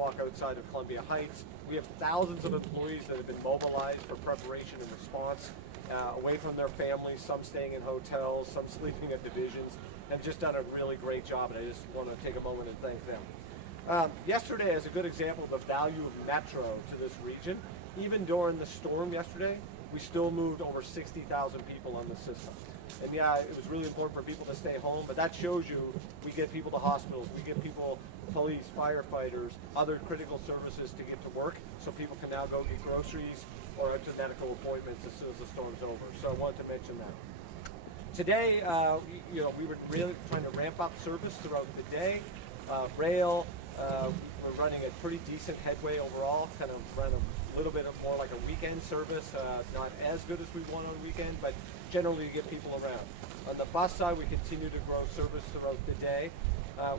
sidewalk outside of Columbia Heights. We have thousands of employees that have been mobilized for preparation and response, away from their families, some staying in hotels, some sleeping at divisions, and just done a really great job, and I just want to take a moment and thank them. Yesterday is a good example of the value of Metro to this region. Even during the storm yesterday, we still moved over 60,000 people on the system. And yeah, it was really important for people to stay home, but that shows you we get people to hospitals, we get people, police, firefighters, other critical services to get to work, so people can now go get groceries or out to medical appointments as soon as the storm's over. So I wanted to mention that. Today, we were really trying to ramp up service throughout the day. Rail, we're running a pretty decent headway overall, kind of run a little bit more like a weekend service, not as good as we want on weekend, but generally to get people around. On the bus side, we continue to grow service throughout the day.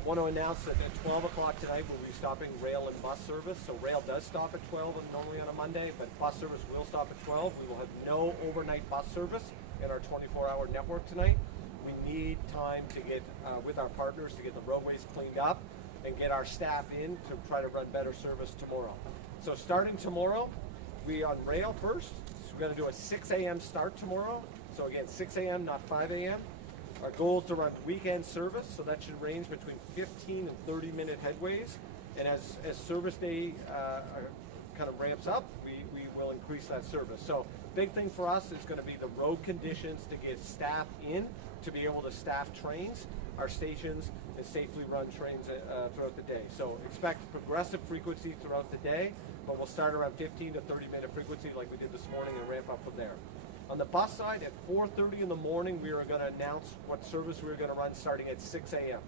Want to announce that at 12 o'clock tonight we'll be stopping rail and bus service. So rail does stop at 12 normally on a Monday, but bus service will stop at 12. We will have no overnight bus service in our 24-hour network tonight. We need time to get with our partners to get the roadways cleaned up and get our staff in to try to run better service tomorrow. So starting tomorrow, we on rail first. So we're going to do a 6 a.m. start tomorrow. So again, 6 a.m., not 5 a.m. Our goal is to run weekend service, so that should range between 15 and 30-minute headways. And as service day kind of ramps up, we will increase that service. So big thing for us is going to be the road conditions to get staff in to be able to staff trains, our stations, and safely run trains throughout the day. So expect progressive frequency throughout the day, but we'll start around 15 to 30-minute frequency like we did this morning and ramp up from there. On the bus side, at 4:30 in the morning, we are going to announce what service we're going to run starting at 6 a.m.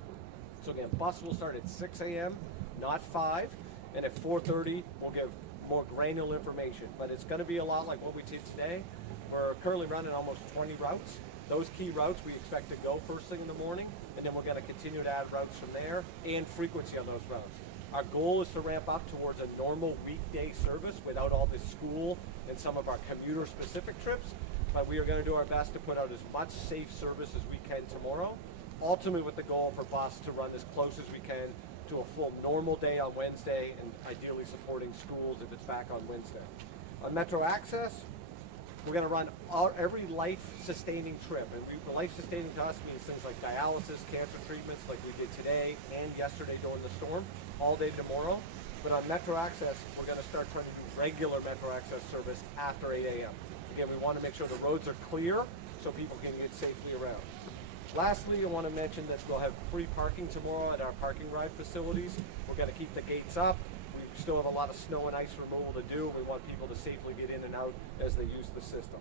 So again, bus will start at 6 a.m., not 5, and at 4:30, we'll give more granular information. But it's going to be a lot like what we did today. We're currently running almost 20 routes. Those key routes we expect to go first thing in the morning, and then we're going to continue to add routes from there and frequency on those routes. Our goal is to ramp up towards a normal weekday service without all the school and some of our commuter-specific trips, but we are going to do our best to put out as much safe service as we can tomorrow, ultimately with the goal for bus to run as close as we can to a full normal day on Wednesday, and ideally supporting schools if it's back on Wednesday. On Metro Access, we're going to run every life-sustaining trip, and life-sustaining to us means things like dialysis, cancer treatments like we did today and yesterday during the storm, all day tomorrow. But on Metro Access, we're going to start trying to do regular Metro Access service after 8 a.m. Again, we want to make sure the roads are clear so people can get safely around. Lastly, I want to mention that we'll have free parking tomorrow at our parking ride facilities. We're going to keep the gates up. We still have a lot of snow and ice removal to do. We want people to safely get in and out as they use the system.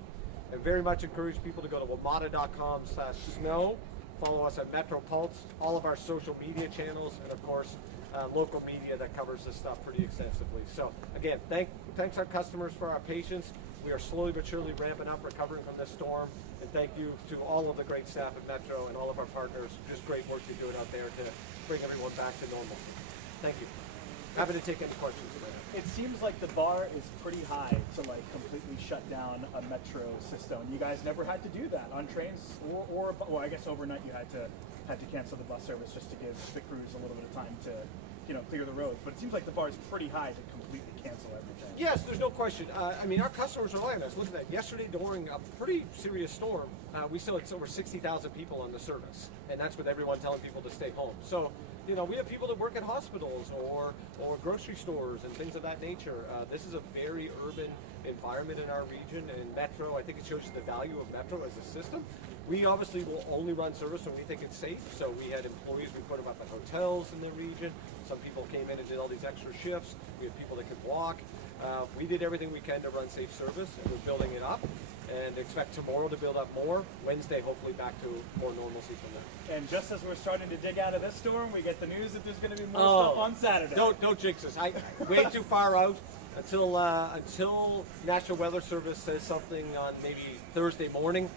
I very much encourage people to go to wamata.com/snow, follow us at Metro Pulse, all of our social media channels, and of course, local media that covers this stuff pretty extensively. So again, thanks our customers for our patience. We are slowly but surely ramping up, recovering from this storm, and thank you to all of the great staff at Metro and all of our partners. Just great work you're doing out there to bring everyone back to normal. Thank you. Happy to take any questions about it. It seems like the bar is pretty high to like completely shut down a metro system. You guys never had to do that on trains, or well, I guess overnight you had to cancel the bus service just to give the crews a little bit of time to clear the roads. But it seems like the bar is pretty high to completely cancel everything. Yes, there's no question. I mean, our customers rely on us. Look at that. Yesterday, during a pretty serious storm, we still had over 60,000 people on the service, and that's with everyone telling people to stay home. So, we have people that work at hospitals or grocery stores and things of that nature. This is a very urban environment in our region, and Metro, I think it shows you the value of Metro as a system. We obviously will only run service when we think it's safe. So we had employees, we put them up at hotels in the region. Some people came in and did all these extra shifts. We had people that could walk. We did everything we can to run safe service, and we're building it up. And expect tomorrow to build up more. Wednesday, hopefully back to more normalcy from there. And just as we're starting to dig out of this storm, we get the news that there's going to be more stuff on Saturday. Don't jinx us. Way too far out until National Weather Service says something on maybe Thursday morning.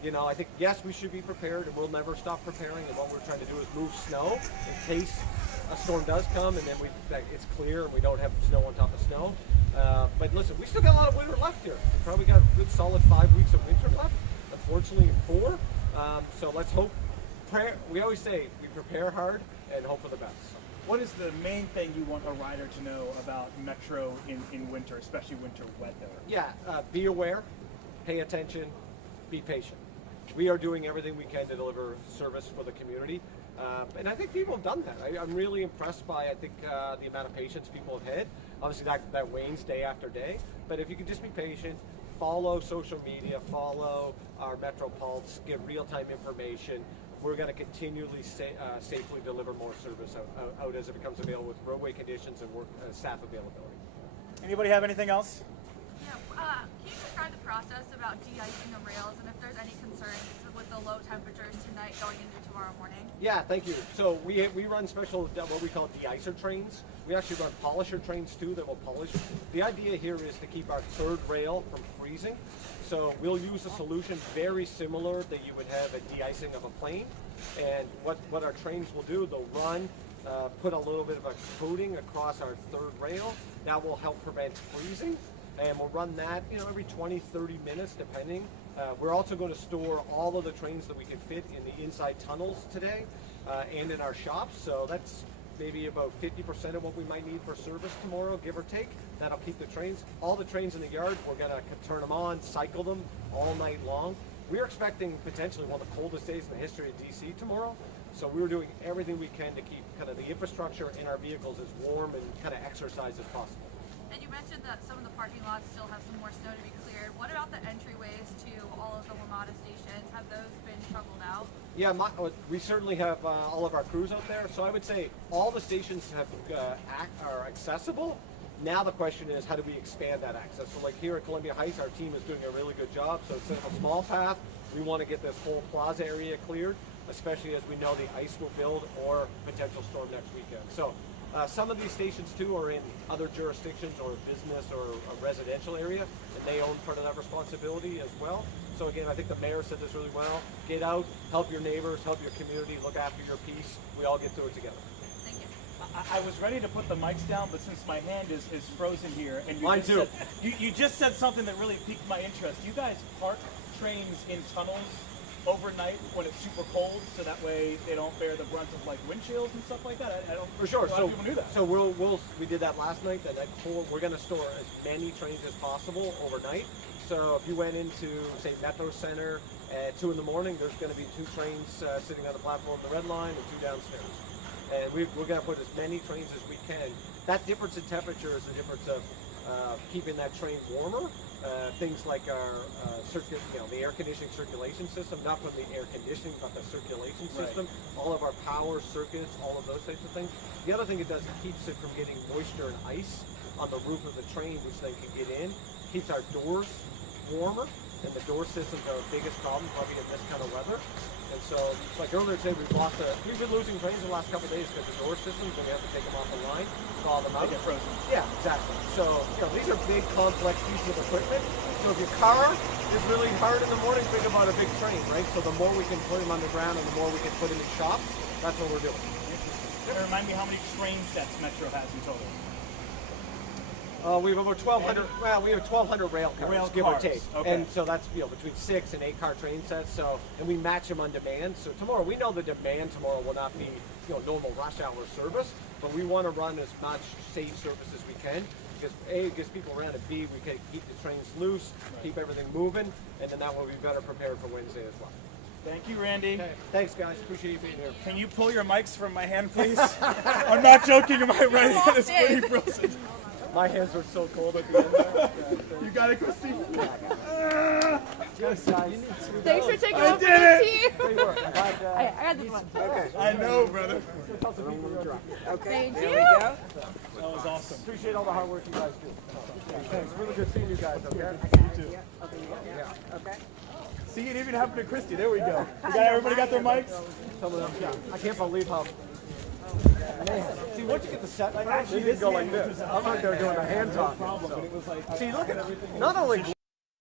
I think, yes, we should be prepared, and we'll never stop preparing. And what we're trying to do is move snow in case a storm does come, and then it's clear and we don't have snow on top of snow. But listen, we still got a lot of winter left here. We probably got a good solid 5 weeks of winter left. Unfortunately, 4. So let's hope. We always say we prepare hard and hope for the best. What is the main thing you want a rider to know about Metro in winter, especially winter weather? Yeah, be aware, pay attention, be patient. We are doing everything we can to deliver service for the community. And I think people have done that. I'm really impressed by, the amount of patience people have had. Obviously that wanes day after day, but if you can just be patient, follow social media, follow our Metro Pulse, give real-time information, we're going to continually safely deliver more service out as it becomes available with roadway conditions and staff availability. Anybody have anything else? Yeah, can you describe the process about de-icing the rails and if there's any concerns with the low temperatures tonight going into tomorrow morning? Yeah, thank you. So we run special, what we call de-icer trains. We actually run polisher trains too that will polish. The idea here is to keep our third rail from freezing. So we'll use a solution very similar that you would have at de-icing of a plane. And what our trains will do, they'll run, put a little bit of a coating across our third rail. That will help prevent freezing. And we'll run that, every 20, 30 minutes, depending. We're also going to store all of the trains that we can fit in the inside tunnels today and in our shops. So that's maybe about 50% of what we might need for service tomorrow, give or take. That'll keep the trains. All the trains in the yard, we're going to turn them on, cycle them all night long. We're expecting potentially one of the coldest days in the history of DC tomorrow. So we're doing everything we can to keep kind of the infrastructure in our vehicles as warm and kind of exercise as possible. And you mentioned that some of the parking lots still have some more snow to be cleared. What about the entryways to all of the WMATA stations? Have those been shoveled out? Yeah, we certainly have all of our crews out there. So I would say all the stations are accessible. Now the question is, how do we expand that access? So like here at Columbia Heights, our team is doing a really good job. So instead of a small path, we want to get this whole plaza area cleared, especially as we know the ice will build or potential storm next weekend. So some of these stations too are in other jurisdictions or business or a residential area, and they own part of that responsibility as well. So again, I think the mayor said this really well. Get out, help your neighbors, help your community, look after your peace. We all get through it together. Thank you. I was ready to put the mics down, but since my hand is frozen here, and Mine too. You just said something that really piqued my interest. You guys park trains in tunnels overnight when it's super cold, so that way they don't bear the brunt of like wind chills and stuff like that. I don't. For sure. A lot of people knew that. So we did that last night. The night before, we're going to store as many trains as possible overnight. So if you went into say Metro Center at 2 in the morning, there's going to be 2 trains sitting on the platform, the red line, and 2 downstairs. And we're going to put as many trains as we can. That difference in temperature is the difference of keeping that train warmer. Things like our the air conditioning circulation system, not from the air conditioning, but the circulation system. Right. All of our power circuits, all of those types of things. The other thing it does, it keeps it from getting moisture and ice on the roof of the train, which then can get in. Keeps our doors warmer, and the door systems are our biggest problem, probably in this kind of weather. And so, like earlier today, we've been losing trains the last couple of days because the door systems, when we have to take them off the line, thaw them out. They get frozen. Yeah, exactly. So, these are big, complex pieces of equipment. So if your car is really hard in the morning, think about a big train, right? So the more we can put them underground and the more we can put them in shops, that's what we're doing. Remind me how many train sets Metro has in total. We have about 1,200. Well, we have 1,200 rail cars, give or take. Okay. And so that's between 6 and 8 car train sets. So, and we match them on demand. So tomorrow, we know the demand tomorrow will not be normal rush hour service, but we want to run as much safe service as we can because A, it gives people around, and B, we can keep the trains loose, keep everything moving, and then that will be better prepared for Wednesday as well. Thank you, Randy. Okay. Thanks, guys. Appreciate you being here. Can you pull your mics from my hand, please? I'm not joking. My right hand is pretty frozen. My hands were so cold at the end there. You got it, Christy? Yes, guys. Thanks for taking I over did the it! tea. Great work. I'm glad, I got this one. Okay. I know, brother. Okay. Thank There you. we go. That was awesome. Appreciate all the hard work you guys do. Thanks. Really good seeing you guys. Okay. You too. Okay, you got that? Okay. See, it even happened to Christy. There we go. Everybody got their mics? Some of them, yeah. I can't believe how. Man. See, once you get the set, Actually, they didn't go like this. I thought they were doing a hand talk. Problem, but it was like, See, look at not only.